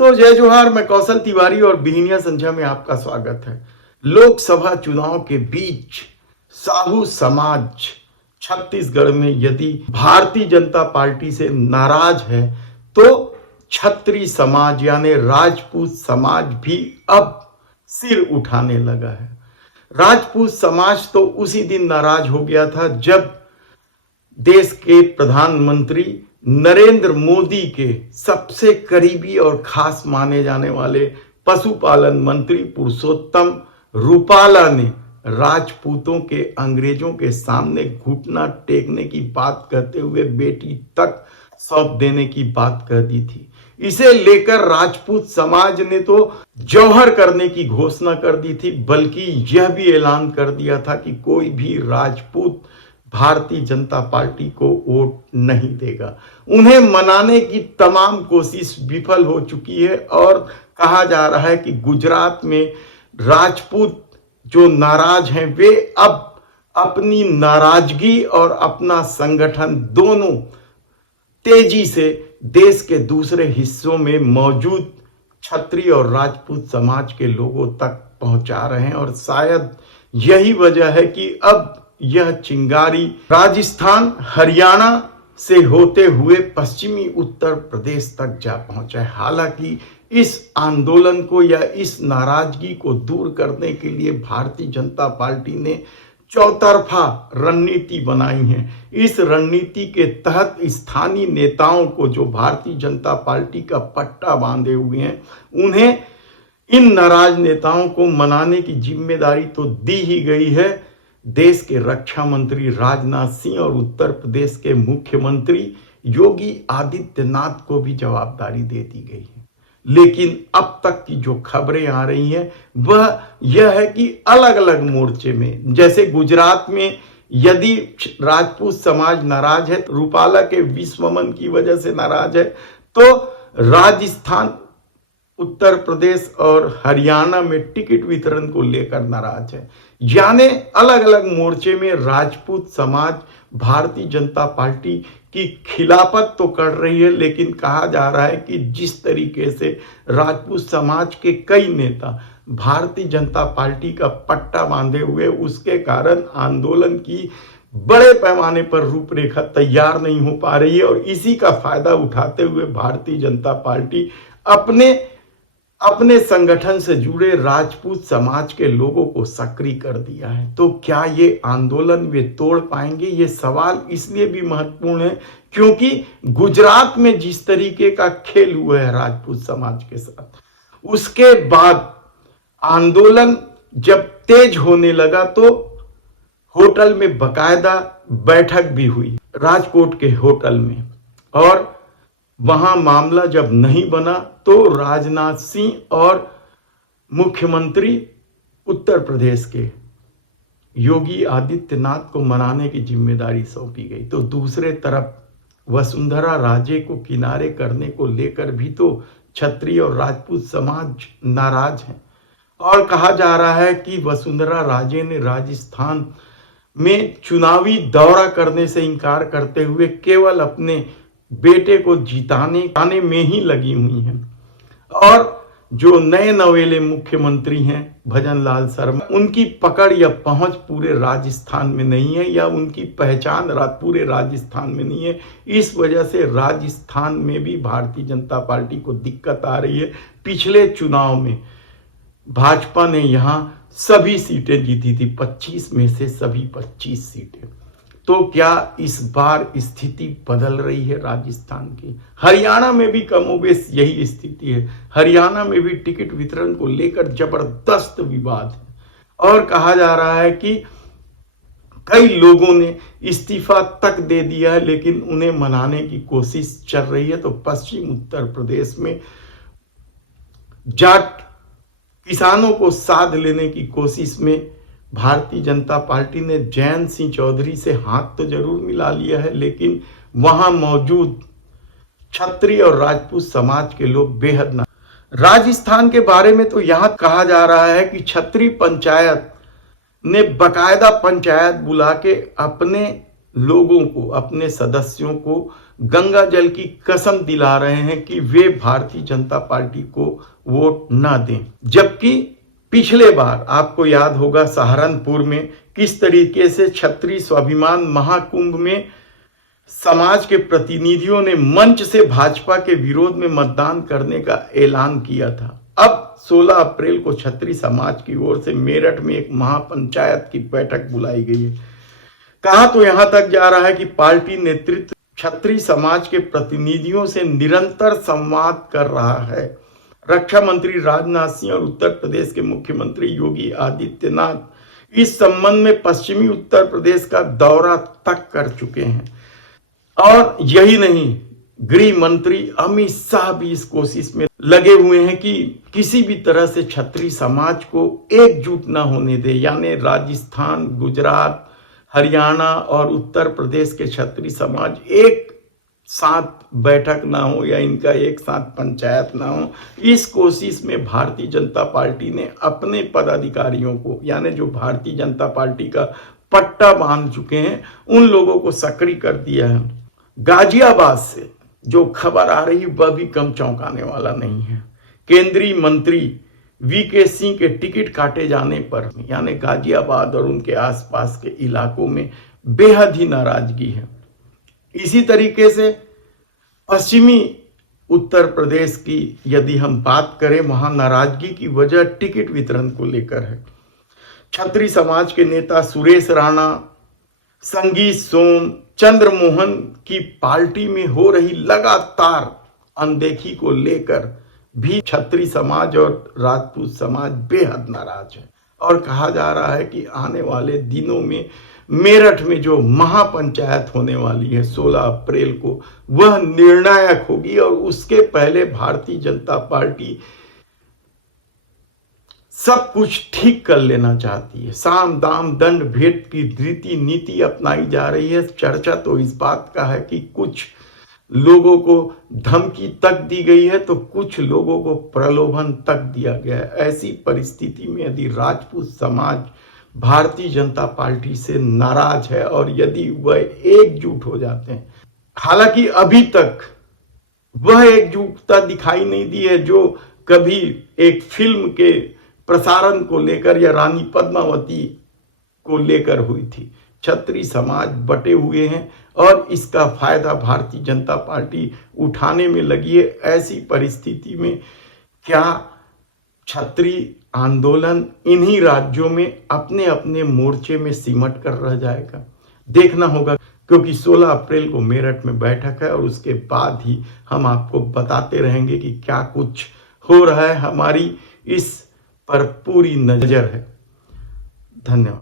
दोस्तों, जय जोहार। मैं कौशल तिवारी और बिहनिया संध्या में आपका स्वागत है। लोकसभा चुनाव के बीच साहू समाज छत्तीसगढ़ में यदि भारतीय जनता पार्टी से नाराज है तो क्षत्रिय समाज यानी राजपूत समाज भी अब सिर उठाने लगा है। राजपूत समाज तो उसी दिन नाराज हो गया था जब देश के प्रधानमंत्री नरेंद्र मोदी के सबसे करीबी और खास माने जाने वाले पशुपालन मंत्री पुरुषोत्तम रूपाला ने राजपूतों के अंग्रेजों के सामने घुटना टेकने की बात कहते हुए बेटी तक सौंप देने की बात कह दी थी। इसे लेकर राजपूत समाज ने तो जौहर करने की घोषणा कर दी थी, बल्कि यह भी ऐलान कर दिया था कि कोई भी राजपूत भारतीय जनता पार्टी को वोट नहीं देगा। उन्हें मनाने की तमाम कोशिश विफल हो चुकी है और कहा जा रहा है कि गुजरात में राजपूत जो नाराज हैं वे अब अपनी नाराजगी और अपना संगठन दोनों तेजी से देश के दूसरे हिस्सों में मौजूद क्षत्रिय और राजपूत समाज के लोगों तक पहुंचा रहे हैं और शायद यही वजह है कि अब यह चिंगारी राजस्थान हरियाणा से होते हुए पश्चिमी उत्तर प्रदेश तक जा पहुंचा है। हालांकि इस आंदोलन को या इस नाराजगी को दूर करने के लिए भारतीय जनता पार्टी ने चौतरफा रणनीति बनाई है। इस रणनीति के तहत स्थानीय नेताओं को जो भारतीय जनता पार्टी का पट्टा बांधे हुए हैं उन्हें इन नाराज नेताओं को मनाने की जिम्मेदारी तो दी ही गई है। देश के रक्षा मंत्री राजनाथ सिंह और उत्तर प्रदेश के मुख्यमंत्री योगी आदित्यनाथ को भी जवाबदारी दे दी गई है। लेकिन अब तक की जो खबरें आ रही हैं वह यह है कि अलग अलग मोर्चे में, जैसे गुजरात में यदि राजपूत समाज नाराज है, रूपाला के विश्वमन की वजह से नाराज है, तो राजस्थान, उत्तर प्रदेश और हरियाणा में टिकट वितरण को लेकर नाराज है। यानी अलग अलग मोर्चे में राजपूत समाज भारतीय जनता पार्टी की खिलाफत तो कर रही है, लेकिन कहा जा रहा है कि जिस तरीके से राजपूत समाज के कई नेता भारतीय जनता पार्टी का पट्टा बांधे हुए, उसके कारण आंदोलन की बड़े पैमाने पर रूपरेखा तैयार नहीं हो पा रही है और इसी का फायदा उठाते हुए भारतीय जनता पार्टी अपने संगठन से जुड़े राजपूत समाज के लोगों को सक्रिय कर दिया है। तो क्या ये आंदोलन वे तोड़ पाएंगे? ये सवाल इसलिए भी महत्वपूर्ण है क्योंकि गुजरात में जिस तरीके का खेल हुआ है राजपूत समाज के साथ, उसके बाद आंदोलन जब तेज होने लगा तो होटल में बकायदा बैठक भी हुई, राजकोट के होटल में, और वहां मामला जब नहीं बना तो राजनाथ सिंह और मुख्यमंत्री उत्तर प्रदेश के योगी आदित्यनाथ को मनाने की जिम्मेदारी सौंपी गई। तो दूसरे तरफ वसुंधरा राजे को किनारे करने को लेकर भी तो क्षत्रिय और राजपूत समाज नाराज हैं और कहा जा रहा है कि वसुंधरा राजे ने राजस्थान में चुनावी दौरा करने से इनकार करते हुए केवल अपने बेटे को जिताने में ही लगी हुई हैं। और जो नए नवेले मुख्यमंत्री हैं भजन लाल शर्मा, उनकी पकड़ या पहुंच पूरे राजस्थान में नहीं है या उनकी पहचान पूरे राजस्थान में नहीं है। इस वजह से राजस्थान में भी भारतीय जनता पार्टी को दिक्कत आ रही है। पिछले चुनाव में भाजपा ने यहां सभी सीटें जीती थी, 25 में से सभी 25 सीटें। तो क्या इस बार स्थिति बदल रही है राजस्थान की? हरियाणा में भी कमोबेश यही स्थिति है। हरियाणा में भी टिकट वितरण को लेकर जबरदस्त विवाद है और कहा जा रहा है कि कई लोगों ने इस्तीफा तक दे दिया है, लेकिन उन्हें मनाने की कोशिश चल रही है। तो पश्चिम उत्तर प्रदेश में जाट किसानों को साध लेने की कोशिश में भारतीय जनता पार्टी ने जयंत सिंह चौधरी से हाथ तो जरूर मिला लिया है, लेकिन वहां मौजूद क्षत्रिय और राजपूत समाज के लोग बेहद ना। राजस्थान के बारे में तो यहां कहा जा रहा है कि क्षत्रिय पंचायत ने बकायदा पंचायत बुला के अपने लोगों को, अपने सदस्यों को गंगा जल की कसम दिला रहे हैं कि वे भारतीय जनता पार्टी को वोट ना दें। जबकि पिछले बार आपको याद होगा सहारनपुर में किस तरीके से क्षत्रिय स्वाभिमान महाकुंभ में समाज के प्रतिनिधियों ने मंच से भाजपा के विरोध में मतदान करने का ऐलान किया था। अब 16 अप्रैल को क्षत्रिय समाज की ओर से मेरठ में एक महापंचायत की बैठक बुलाई गई है। कहा तो यहां तक जा रहा है कि पार्टी नेतृत्व क्षत्रिय समाज के प्रतिनिधियों से निरंतर संवाद कर रहा है। रक्षा मंत्री राजनाथ सिंह और उत्तर प्रदेश के मुख्यमंत्री योगी आदित्यनाथ इस संबंध में पश्चिमी उत्तर प्रदेश का दौरा तक कर चुके हैं। और यही नहीं, गृह मंत्री अमित शाह भी इस कोशिश में लगे हुए हैं कि किसी भी तरह से क्षत्रिय समाज को एकजुट ना होने दे, यानी राजस्थान, गुजरात, हरियाणा और उत्तर प्रदेश के क्षत्रिय समाज एक साथ बैठक ना हो या इनका एक साथ पंचायत ना हो। इस कोशिश में भारतीय जनता पार्टी ने अपने पदाधिकारियों को, यानी जो भारतीय जनता पार्टी का पट्टा बांध चुके हैं, उन लोगों को सक्रिय कर दिया है। गाजियाबाद से जो खबर आ रही वह भी कम चौंकाने वाला नहीं है। केंद्रीय मंत्री वीके सिंह के टिकट काटे जाने पर यानी गाजियाबाद और उनके आसपास के इलाकों में बेहद ही नाराजगी है। इसी तरीके से पश्चिमी उत्तर प्रदेश की यदि हम बात करें, वहां नाराजगी की वजह टिकट वितरण को लेकर है। क्षत्रिय समाज के नेता सुरेश राणा, संगीत सोम, चंद्रमोहन की पार्टी में हो रही लगातार अनदेखी को लेकर भी क्षत्रिय समाज और राजपूत समाज बेहद नाराज है। और कहा जा रहा है कि आने वाले दिनों में मेरठ में जो महापंचायत होने वाली है 16 अप्रैल को, वह निर्णायक होगी और उसके पहले भारतीय जनता पार्टी सब कुछ ठीक कर लेना चाहती है। साम दाम दंड भेद की रीति नीति अपनाई जा रही है। चर्चा तो इस बात का है कि कुछ लोगों को धमकी तक दी गई है तो कुछ लोगों को प्रलोभन तक दिया गया है। ऐसी परिस्थिति में यदि राजपूत समाज भारतीय जनता पार्टी से नाराज है और यदि वह एकजुट हो जाते हैं, हालांकि अभी तक वह एकजुटता दिखाई नहीं दी है जो कभी एक फिल्म के प्रसारण को लेकर या रानी पद्मावती को लेकर हुई थी। क्षत्रिय समाज बटे हुए हैं और इसका फायदा भारतीय जनता पार्टी उठाने में लगी है। ऐसी परिस्थिति में क्या क्षत्रिय आंदोलन इन्हीं राज्यों में अपने अपने मोर्चे में सिमट कर रह जाएगा? देखना होगा, क्योंकि 16 अप्रैल को मेरठ में बैठक है और उसके बाद ही हम आपको बताते रहेंगे कि क्या कुछ हो रहा है। हमारी इस पर पूरी नजर है। धन्यवाद।